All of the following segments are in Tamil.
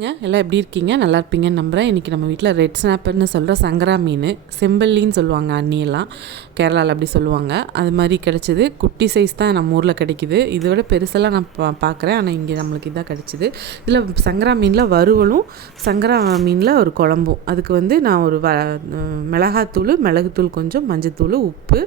எல்லாம் எப்படி இருக்கீங்க? நல்லா இருப்பீங்கன்னு நம்புகிறேன். இன்றைக்கி நம்ம வீட்டில் ரெட் ஸ்னாப்பர்னு சொல்கிற சங்கரா மீன், செம்பல்லின்னு சொல்லுவாங்க அண்ணியெல்லாம், கேரளாவில் அப்படி சொல்லுவாங்க. அது மாதிரி கிடச்சிது. குட்டி சைஸ் தான் நம்ம ஊரில் கிடைக்கிது. இதை விட பெருசெல்லாம் நான் பார்க்குறேன், ஆனால் இங்கே நம்மளுக்கு இதாக கிடச்சிது. இதில் சங்கரா மீனில் வறுவலும், சங்கரா மீனில் ஒரு குழம்பும். அதுக்கு நான் ஒரு மிளகாத்தூள், மிளகுத்தூள் கொஞ்சம், மஞ்சத்தூள், உப்பு,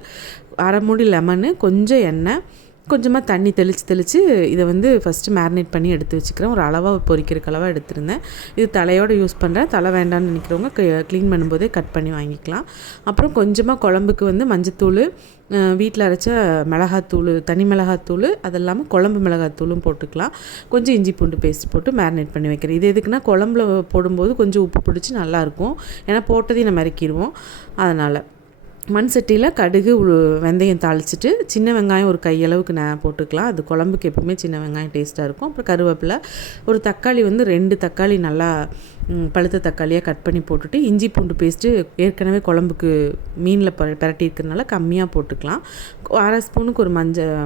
அரை மூடி லெமனு, கொஞ்சம் எண்ணெய், கொஞ்சமாக தண்ணி தெளித்து இதை ஃபஸ்ட்டு மேரினேட் பண்ணி எடுத்து வச்சுக்கிறேன். ஒரு அளவாக பொரிக்கிறக்கு அளவாக எடுத்துருந்தேன். இது தலையோடு யூஸ் பண்ணுறேன். தலை வேண்டான்னு நினைக்கிறவங்க க்ளீன் பண்ணும்போதே கட் பண்ணி வாங்கிக்கலாம். அப்புறம் கொஞ்சமாக குழம்புக்கு மஞ்சத்தூள், வீட்டில் அரைச்ச மிளகாத்தூள், தனி மிளகாத்தூள், அது இல்லாமல் குழம்பு மிளகாத்தூளும் போட்டுக்கலாம். கொஞ்சம் இஞ்சி பூண்டு பேஸ்ட் போட்டு மேரினேட் பண்ணி வைக்கிறேன். இது எதுக்குன்னா குழம்புல போடும்போது கொஞ்சம் உப்பு பிடிச்சி நல்லாயிருக்கும். ஏன்னா போட்டதையும் நம்ம இறக்கிடுவோம். அதனால் மண் சட்டியில் கடுகு, வெந்தயம் தாளிச்சிட்டு சின்ன வெங்காயம் ஒரு கையளவுக்கு போட்டுக்கலாம். அது குழம்புக்கு எப்பவுமே சின்ன வெங்காயம் டேஸ்ட்டாக இருக்கும். அப்புறம் கருவேப்பிலை, ஒரு தக்காளி 2 தக்காளி நல்லா பழுத்த தக்காளியாக கட் பண்ணி போட்டுட்டு, இஞ்சி பூண்டு பேஸ்ட்டு ஏற்கனவே குழம்புக்கு மீனில் பரட்டி இருக்கிறதுனால கம்மியாக போட்டுக்கலாம். அரை ஸ்பூனுக்கு ஒரு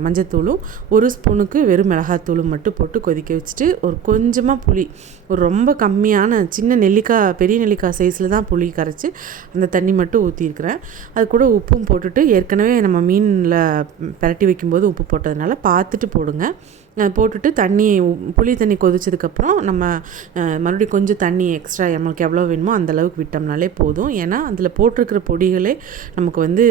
மஞ்சத்தூளும், 1 ஸ்பூனுக்கு வெறும் மிளகாத்தூளும் மட்டும் போட்டு கொதிக்க வச்சுட்டு, ஒரு கொஞ்சமாக புளி, ஒரு ரொம்ப கம்மியான சின்ன நெல்லிக்காய், பெரிய நெல்லிக்காய் சைஸில் தான் புளி கரைச்சி அந்த தண்ணி மட்டும் ஊற்றிருக்கிறேன். அது கூட உப்பும் போட்டுட்டு, ஏற்கனவே நம்ம மீனில் பரட்டி வைக்கும்போது உப்பு போட்டதுனால பார்த்துட்டு போடுங்க. போட்டுட்டு புளி தண்ணி கொதிச்சதுக்கப்புறம் நம்ம மறுபடியும் கொஞ்சம் தண்ணி எக்ஸ்ட்ரா நம்மளுக்கு எவ்வளோ வேணுமோ அந்தளவுக்கு விட்டோம்னாலே போதும். ஏன்னா அதில் போட்டிருக்கிற பொடிகளே நமக்கு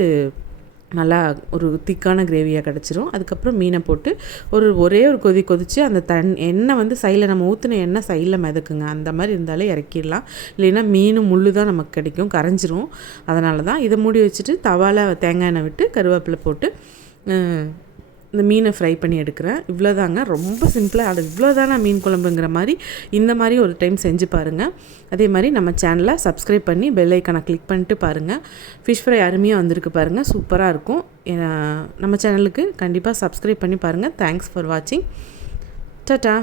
நல்லா ஒரு திக்கான கிரேவியாக கிடச்சிரும். அதுக்கப்புறம் மீனை போட்டு ஒரே ஒரு கொதித்து அந்த எண்ணெய் சைடில் நம்ம ஊற்றின எண்ணெய் சைடில் மிதக்குங்க. அந்த மாதிரி இருந்தாலே இறக்கிடலாம். இல்லைன்னா மீன் முள்ளு தான் நமக்கு கிடைக்கும், கரைஞ்சிரும். அதனால தான் இதை மூடி வச்சுட்டு தவால தேங்காய் எண்ணெய் விட்டு கருவேப்பிலை போட்டு இந்த மீனை ஃப்ரை பண்ணி எடுக்கிறேன். இவ்வளோதாங்க, ரொம்ப சிம்பிளாக. அது இவ்வளோதானே மீன் குழம்புங்கிற மாதிரி இந்த மாதிரி ஒரு டைம் செஞ்சு பாருங்கள். அதே மாதிரி நம்ம சேனலை சப்ஸ்கிரைப் பண்ணி பெல் ஐக்கானை கிளிக் பண்ணிட்டு பாருங்கள். ஃபிஷ் ஃப்ரை அருமையாக வந்திருக்கு பாருங்கள், சூப்பராக இருக்கும். நம்ம சேனலுக்கு கண்டிப்பாக சப்ஸ்கிரைப் பண்ணி பாருங்கள். தேங்க்ஸ் ஃபார் வாட்சிங். டாடா.